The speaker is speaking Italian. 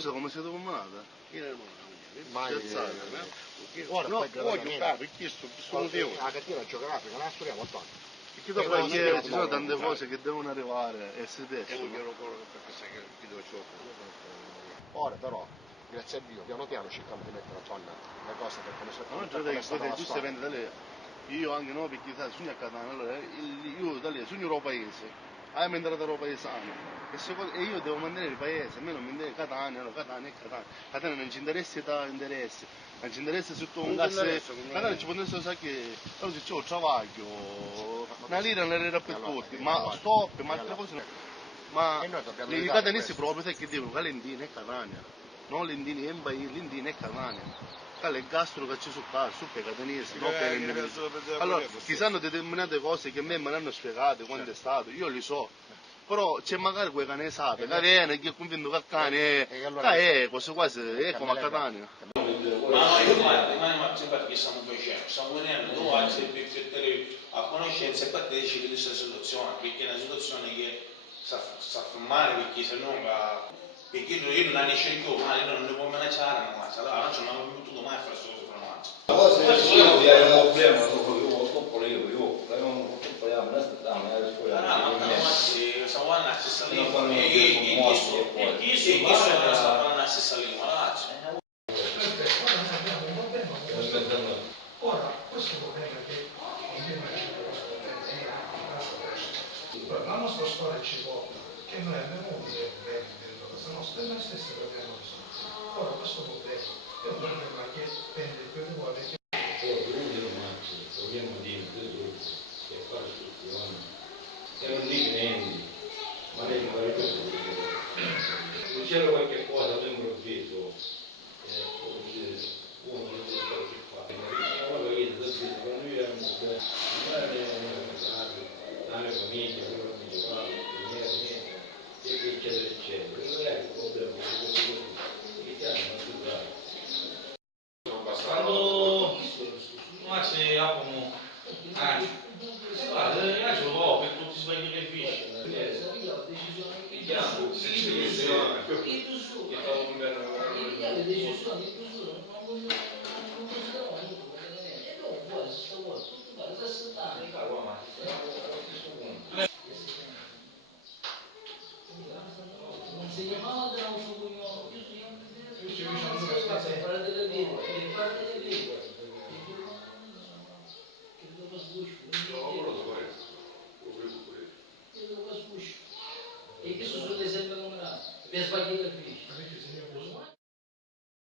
scusa, come siete combinata? Mai Ora no, voglio giocare, perché sono devo. La cattiva geografica, la storiamo tanto. Perché dopo ci sono tante cose che devono arrivare e si tessono. Perché sai che ti devo giocare. Ora però, grazie a Dio, piano piano cerchiamo di mettere a tonna le cose per come si Non c'è da che giustamente da lei, io anche no, perché sai, sogno a Catania, allora io da lì sogno il paese, mi è entrato il paesano. E io devo mantenere il paese, a me non mi interessa Catania, no, Catania è Catania. Catania non ci interessa da interesse, non ci interessa sotto un gas. Catania ci può essere che allora se c'è un travaglio, una lira per tutti, ma stop, ma altre cose no. Ma i catanisti proprio sai che dicono che l'Indina è Catania, non l'Indina è in paese, l'Indina è Catania. Quello è il gastro che c'è su qua, su per i catanisti, non per l'Indina. Allora, ci sono determinate cose che a me me l'hanno spiegate quando è stato, io li so. Però c'è magari quei cane sapete, che viene, che è convinto che il cane è quasi quasi è come a Catania. Ma no, io guardo, ma sempre che stiamo facendo, stiamo venendo tu oggi per mettere a conoscenza e poi ti decidi di questa situazione, perché è una situazione che sta male, perché se no, perché io non ne cerco, ma io non ne può mangiare, allora non ci abbiamo potuto mai fare queste cose per noi. La cosa è un problema, io troppo io parliamo, noi stiamo nella scuola. Stiamo alla stessa lingua, e chi sta parlando la stessa lingua, ragazzi? Ora noi abbiamo un problema con questo. Ora, questo problema che io immagino che questo problema è nasce presto. La nostra storia ci porta che noi abbiamo avuto dei problemi dentro casa nostra e noi stessi li abbiamo risolti. Ora questo problema è un problema che tende più di voi perché Vogliamo dire che fare istruzione, che non dice niente, ma lei non vuole se c'era qualche cosa a me improvviso, uno non sa fare che fa. Allora io quando io ero la mia famiglia, quello che mi giocava, niente, eccetera, eccetera. Quello è il problema, che ti hanno maturato. Quando Max aprono guarda, io ce lo do per tutti i sbagli che fece. Decisioni, non consideravo aiuto completamente e dopo poi questa cosa tutto pare 60 anni ma ti sarà questo punto non si chiamava della sua cognome io si chiamava per parte delle vite credo che sbuccio credo che sbuccio e che sono l'esempio come era per sbagli che fece